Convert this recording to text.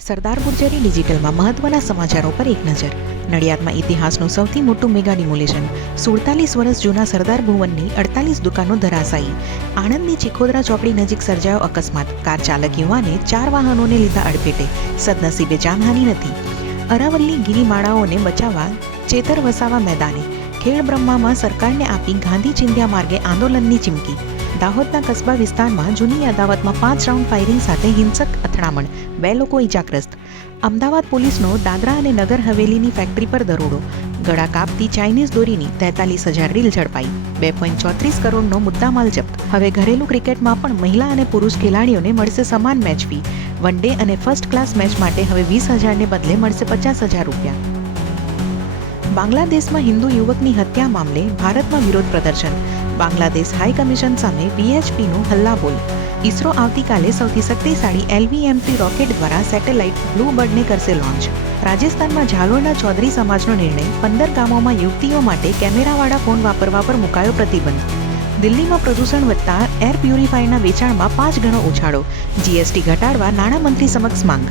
સરદાર ગુર્જરી ડિજિટલમાં મહત્વના સમાચારો પર એક નજર. નડિયાદમાં ઇતિહાસનું સૌથી મોટું મેગા ડિમોલિશન. 47 વર્ષ જૂના સરદાર ભુવનની 48 દુકાનો ધરાશાયી. આણંદની ચીખોદરા ચોકડી નજીક સર્જાયો અકસ્માત. કાર ચાલક યુવાને 4 વાહનોને લીધા અડફેટે. સદનસીબે જાનહાનિ નથી. અરાવલ્લી ગિરિમાળાઓને બચાવવા ચેતર વસાવા મેદાને. ખેડ બ્રહ્મામાં સરકારને આપી ગાંધી ચિંધ્યા માર્ગે આંદોલનની ચીમકી. દાહોદના કસ્બા વિસ્તારમાં જૂની અદાવતમાં 5 રાઉન્ડ ફાયરિંગ સાથે હિંસક અથડામણ, 2 લોકો ઇજાગ્રસ્ત. અમદાવાદ પોલીસનો દાદરા અને નગર હવેલીની ફેક્ટરી પર દરોડો. ગળા કાપતી ચાઇનીઝ દોરીની 43,000 રીલ ઝડપાઈ. 2.34 કરોડનો મુદ્દામાલ જપ્ત. હવે ઘરેલું ક્રિકેટમાં પણ મહિલા અને પુરુષ ખેલાડીઓને મળશે સમાન મેચ ફી. વન ડે અને ફર્સ્ટ ક્લાસ મેચ માટે હવે 20,000ને બદલે મળશે 50,000 રૂપિયા. બાંગ્લાદેશમાં હિન્દુ યુવકની હત્યા મામલે ભારતમાં વિરોધ પ્રદર્શન. બાંગ્લાદેશ હાઈ કમિશન સામે VHPનું હલ્લાબોલ. ઇસરો આવતીકાલે સૌથી શક્તિશાળી LVM-3 રોકેટ દ્વારા સેટેલાઇટ બ્લુ બર્ડને કરશે લોન્ચ. રાજસ્થાનમાં ઝાલોરના ચૌધરી સમાજનો નિર્ણય. 15 ગામોમાં યુવતીઓ માટે કેમેરાવાળા ફોન વાપરવા પર મુકાયો પ્રતિબંધ. દિલ્હીમાં પ્રદૂષણ વધતા એર પ્યુરિફાયરના વેચાણમાં 5 ગણો ઉછાળો. GST ઘટાડવા નાણામંત્રી સમક્ષ માંગ.